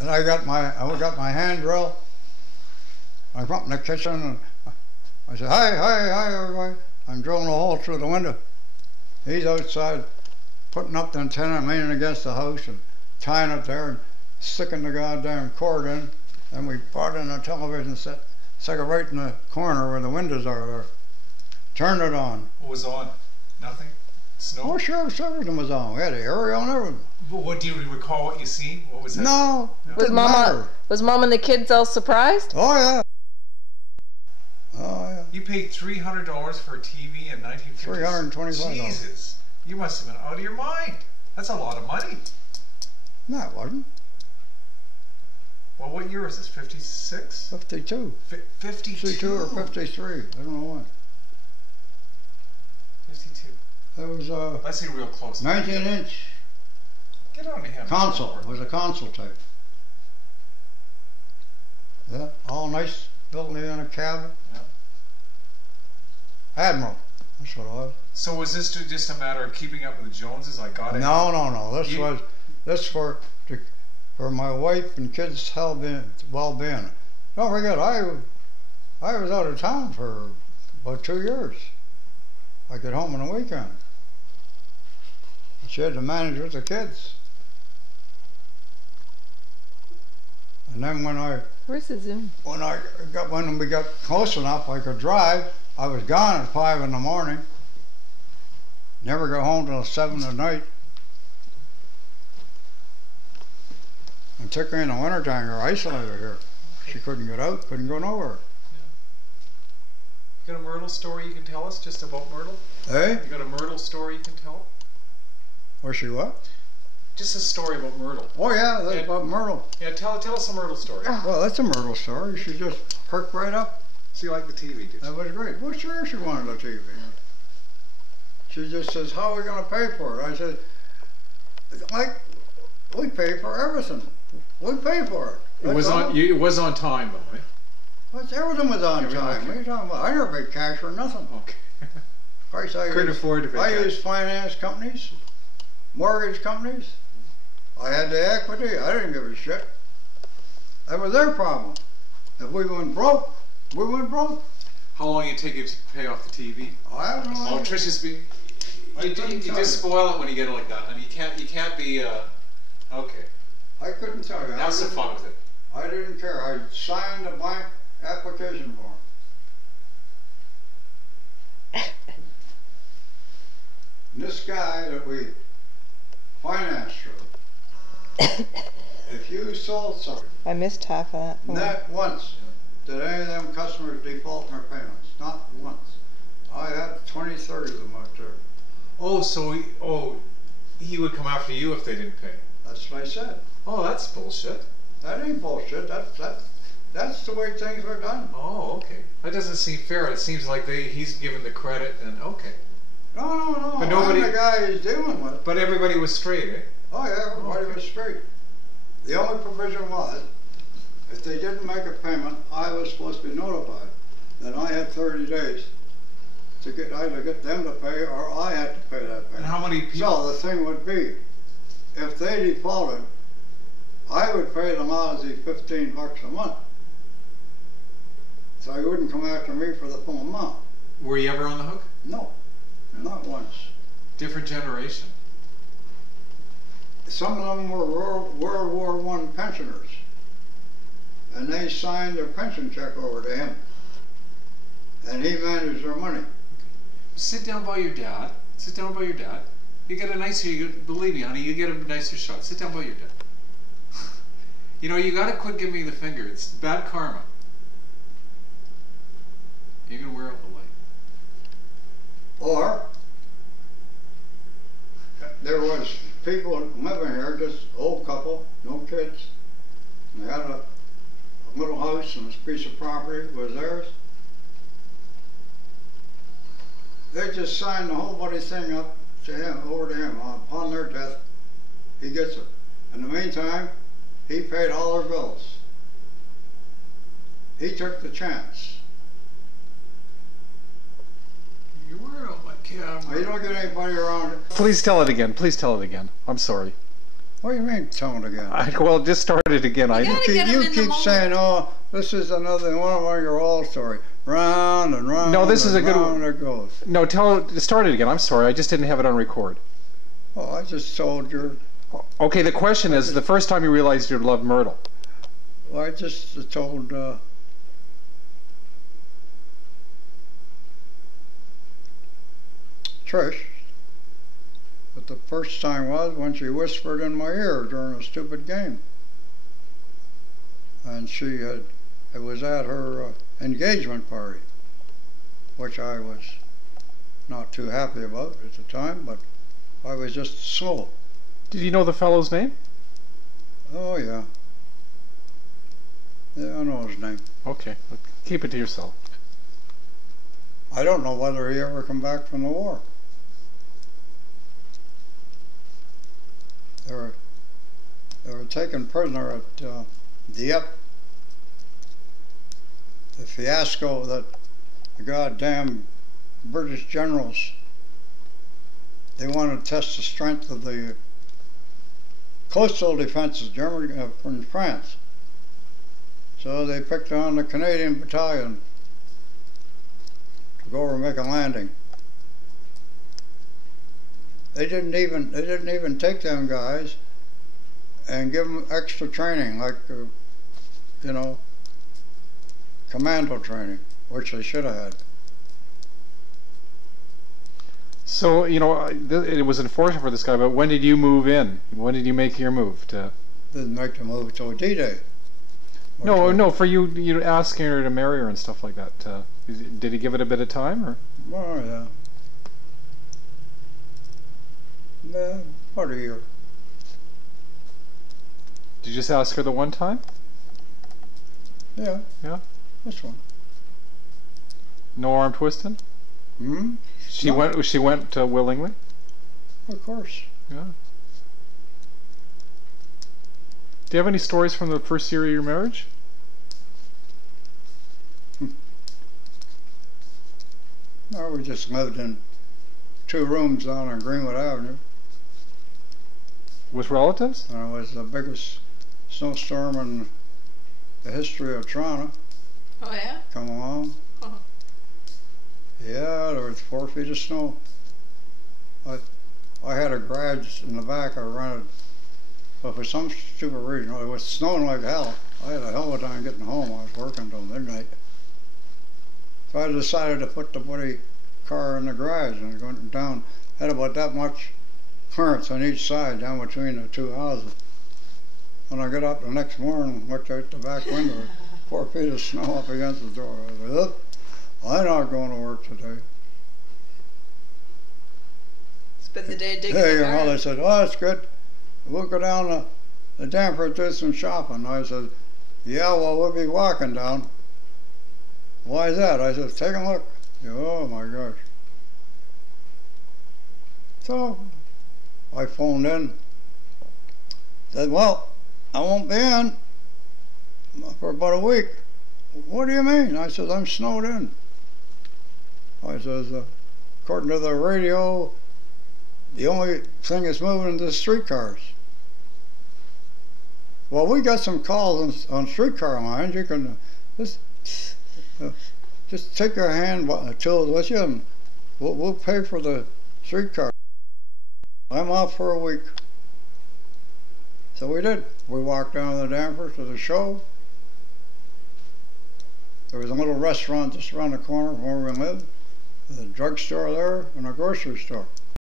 And I got my hand drill. I come up in the kitchen and I said, hi, hi, hi, everybody. I'm drilling a hole through the window. He's outside putting up the antenna, leaning against the house and tying it there and sticking the goddamn cord in. And we brought in a television set, stuck it right in the corner where the windows are there. Turned it on. What was on? Nothing? Snow? Oh, sure, everything was on. We had the aerial and everything. But what do you recall what you seen? What was that? No, Was Mom and the kids all surprised? Oh, yeah. Oh, yeah. You paid $300 for a TV in 1950s? $325. Jesus. You must have been out of your mind. That's a lot of money. No, it wasn't. Well, what year was this? 56? 52. 52? 52 or 53. I don't know what. 52. It was Let's see real close. 19-inch Get on to him. console. It was a console type. Yeah, all nice, built in a cabinet. Yeah. Admiral. That's what it was. So was this just a matter of keeping up with the Joneses? I got it. No. This for my wife and kids' well-being. Don't forget, I was out of town for about 2 years. I get home on the weekend. And she had to manage with the kids. And then Where's the Zoom? when we got close enough I could drive, I was gone at 5 in the morning. Never got home till 7 at night. And took her in the wintertime, you're isolated here. She couldn't get out, couldn't go nowhere. You got a Myrtle story you can tell us just about Myrtle? Hey? You got a Myrtle story you can tell? Was she what? Just a story about Myrtle. Oh yeah, that's about Myrtle. Yeah, tell us a Myrtle story. Well, that's a Myrtle story. She just perked right up. So you like the TV, did you? That was great. Well, sure she wanted a TV. She just says, how are we going to pay for it? I said, we pay for everything. We pay for it. It was on time though, eh? Everything was on time. What are you talking about? I never paid cash for nothing. Okay. Price Couldn't afford to pay I cash. used finance companies, mortgage companies. I had the equity. I didn't give a shit. That was their problem. If we went broke, we went broke. How long did it take you to pay off the TV? I don't know. Oh, Trish's being... You just spoil it when you get it like that, and you can't be, okay. I couldn't tell you. Have some fun with it. I didn't care. I signed a blank application form. And this guy that we financed through, if you sold something, I missed half of that. not once did any of them customers default in their payments. Not once. I had 20, 30 of them out there. Oh, so he would come after you if they didn't pay. That's what I said. Oh, that's bullshit. That ain't bullshit. That's the way things were done. Oh, okay. That doesn't seem fair. It seems like he's given the credit and okay. No. But nobody, I'm the guy he's dealing with. But everybody was straight, eh? Oh yeah, everybody was straight. The only provision was, if they didn't make a payment, I was supposed to be notified. Then I had 30 days to either get them to pay or I had to pay that payment. And how many people? So the thing would be, if they defaulted, I would pay them out as $15 a month. So he wouldn't come after me for the full amount. Were you ever on the hook? No, not once. Different generation. Some of them were World War I pensioners, and they signed their pension check over to him, and he managed their money. Sit down by your dad. Sit down by your dad. You get a nicer, believe me, honey, you get a nicer shot. Sit down by your dad. You know, you gotta quit giving me the finger. It's bad karma. You're gonna wear out the light. Or there was people living here, just old couple, no kids. And they had a little house and this piece of property was theirs. They just signed the whole bloody thing up to him, over to him. Upon their death, he gets it. In the meantime, he paid all their bills. He took the chance. You're wearing out my camera. Now, you don't get anybody around it. Please tell it again. Please tell it again. I'm sorry. What do you mean, tone again? Well, just started again. You gotta get 'em You in the keep moment. saying, "Oh, this is another one of your old story." Round and round. No, this is and a good round one. it goes. No, start it again. I'm sorry. I just didn't have it on record. Oh, I just told you. Okay, the question is the first time you realized you loved Myrtle. Well, I just told. Trish. But the first time was when she whispered in my ear during a stupid game. And it was at her engagement party, which I was not too happy about at the time, but I was just slow. Did you know the fellow's name? Oh, yeah. Yeah, I know his name. Okay, keep it to yourself. I don't know whether he ever come back from the war. They were taken prisoner at Dieppe. The fiasco that the goddamn British generals, they wanted to test the strength of the coastal defenses, Germany from France. So they picked on the Canadian battalion to go over and make a landing. They didn't even take them guys and give them extra training, like you know, commando training, which they should have had. So, you know, it was unfortunate for this guy, but when did you move in? When did you make your move to? Didn't make the move till D-Day. No, for you asking her to marry her and stuff like that. Did he give it a bit of time, or? Oh yeah. Yeah, about a year. Did you just ask her the one time? Yeah. Yeah. This one. No arm twisting? Hmm? She No. went. She went willingly. Of course. Yeah. Do you have any stories from the first year of your marriage? No, we just lived in 2 rooms down on Greenwood Avenue. With relatives? And it was the biggest snowstorm in the history of Toronto. Oh yeah? Come along. Oh. Yeah, there was 4 feet of snow. I had a garage in the back I rented, but for some stupid reason, it was snowing like hell. I had a hell of a time getting home. I was working till midnight. So I decided to put the buddy car in the garage and going down, had about that much clearance on each side down between the 2 houses. When I got up the next morning and looked out the back window, 4 feet of snow up against the door. I said, "Oop, I'm not going to work today." Spend the day digging Hey, the your mother garden. said, "Oh, that's good. We'll go down the Danforth do some shopping." I said, "Yeah, well, we'll be walking down." "Why is that?" I said, "Take a look." She said, "Oh my gosh." So I phoned in, said, "Well, I won't be in for about a week." "What do you mean?" I said, "I'm snowed in." I says, "According to the radio, the only thing that's moving is the streetcars." "Well, we got some calls on streetcar lines. You can just take your hand tools with you, and we'll pay for the streetcar. I'm off for a week." So we did. We walked down to the Danforth to the show. There was a little restaurant just around the corner from where we lived. There's a drugstore there and a grocery store.